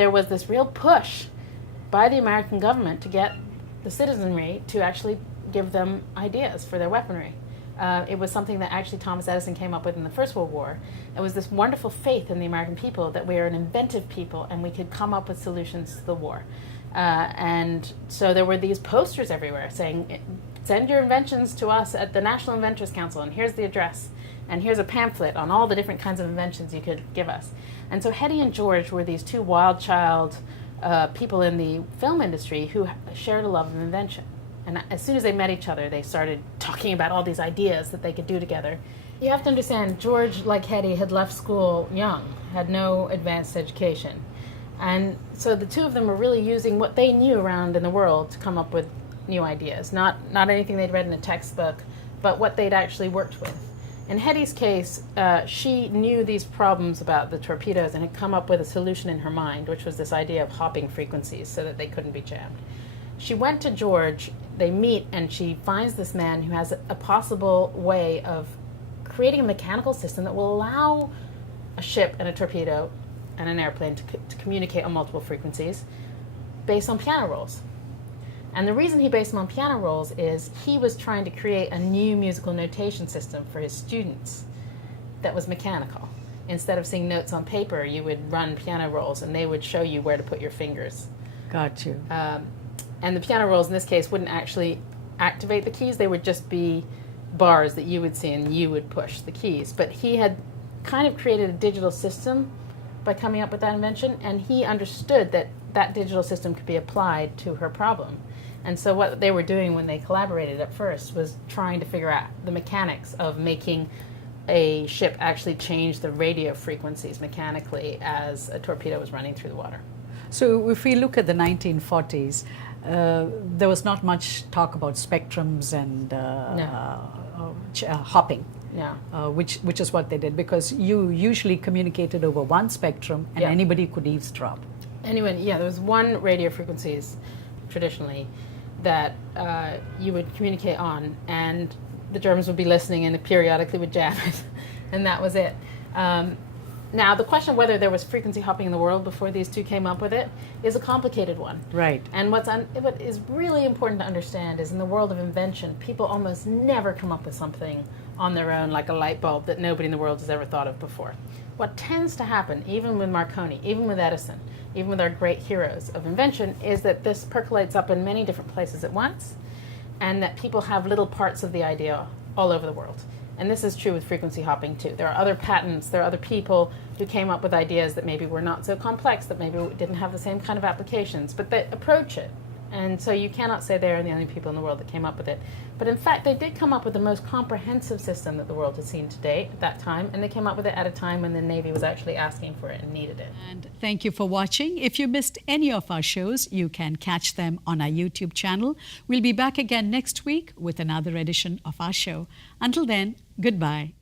there was this real push by the American government to get the citizenry to actually give them ideas for their weaponry. It was something that actually Thomas Edison came up with in the First World War. It was this wonderful faith in the American people that we are an inventive people and we could come up with solutions to the war. And so there were these posters everywhere saying, send your inventions to us at the National Inventors Council, and here's the address, and here's a pamphlet on all the different kinds of inventions you could give us. And so Hedy and George were these two wild child people in the film industry who shared a love of invention. And as soon as they met each other, they started talking about all these ideas that they could do together. You have to understand, George, like Hedy, had left school young, had no advanced education. And so the two of them were really using what they knew around in the world to come up with new ideas. Not anything they'd read in a textbook, but what they'd actually worked with. In Hedy's case, she knew these problems about the torpedoes and had come up with a solution in her mind, which was this idea of hopping frequencies so that they couldn't be jammed. She went to George, they meet, and she finds this man who has a possible way of creating a mechanical system that will allow a ship and a torpedo and an airplane to communicate on multiple frequencies based on piano rolls. And the reason he based them on piano rolls is he was trying to create a new musical notation system for his students that was mechanical. Instead of seeing notes on paper, you would run piano rolls and they would show you where to put your fingers. Got you. And the piano rolls in this case wouldn't actually activate the keys, they would just be bars that you would see and you would push the keys. But he had kind of created a digital system by coming up with that invention, and he understood that that digital system could be applied to her problem. And so what they were doing when they collaborated at first was trying to figure out the mechanics of making a ship actually change the radio frequencies mechanically as a torpedo was running through the water. So if we look at the 1940s, there was not much talk about spectrums and hopping. Yeah. Which is what they did, because you usually communicated over one spectrum and anybody could eavesdrop. Anyway, yeah, there was one radio frequencies traditionally that you would communicate on, and the Germans would be listening and periodically would jam it, and that was it. Now, the question of whether there was frequency hopping in the world before these two came up with it is a complicated one. Right. And what is really important to understand is in the world of invention, people almost never come up with something on their own, like a light bulb that nobody in the world has ever thought of before. What tends to happen, even with Marconi, even with Edison, even with our great heroes of invention, is that this percolates up in many different places at once, and that people have little parts of the idea all over the world. And this is true with frequency hopping too. There are other patents, there are other people who came up with ideas that maybe were not so complex, that maybe didn't have the same kind of applications, but they approach it. And so you cannot say they're the only people in the world that came up with it. But in fact, they did come up with the most comprehensive system that the world has seen to date at that time, and they came up with it at a time when the Navy was actually asking for it and needed it. And thank you for watching. If you missed any of our shows, you can catch them on our YouTube channel. We'll be back again next week with another edition of our show. Until then, goodbye.